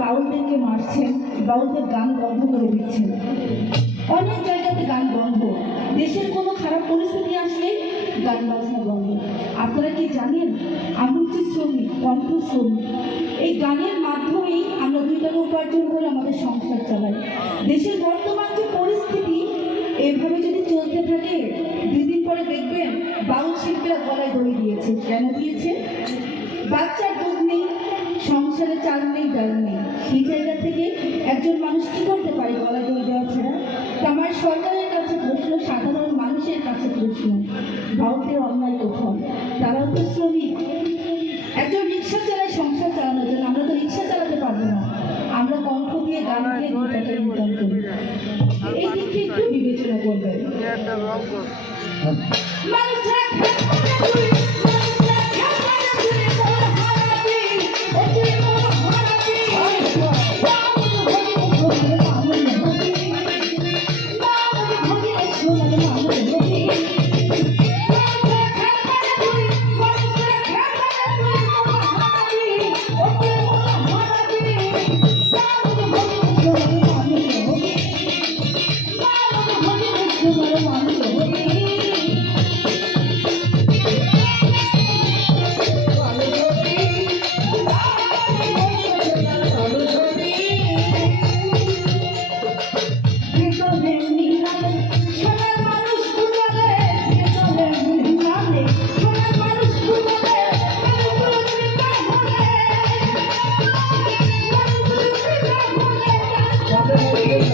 বাউলদেরকে মারছেন, বাউলদের গান বন্ধ করে দিচ্ছেন, অনেক জায়গাতে গান বন্ধ, দেশের কোনো খারাপ পরিস্থিতি আসলেই গান বাজনা বন্ধ। আপনারা কি জানেন আমরা হচ্ছে শ্রমিক, কণ্ঠ শ্রমিক। এই গানের মাধ্যমেই আমরা 2 টাকা উপার্জন করে আমাদের সংসার চালাই। দেশের বর্তমান যে পরিস্থিতি এভাবে যদি চলতে থাকে 2 দিন পরে দেখবেন বাউল শিল্পীরা গলায় দড়ি দিয়েছে। কেন দিয়েছে? বাচ্চার দুধ নেই, সংসারে চাল নেই, ডাল নেই। সেই জায়গা থেকে একজন মানুষ কী করতে পারে গলায় দড়ি দেওয়া ছাড়া? তো আমার সরকারের কাছে প্রশ্ন, সাধারণ মানুষের কাছে প্রশ্ন, ভারতের অন্যায় কোথাও? তারাও তো শ্রমিক। একজন রিক্সা চালায় সংসার চালানোর জন্য, আমরা তো রিক্সা চালাতে পারবো না, আমরা কণ্ঠ দিয়ে গান দিয়ে 2 টাকা ইনকাম করি। এই দিকটি একটু বিবেচনা করবেন। Thank you.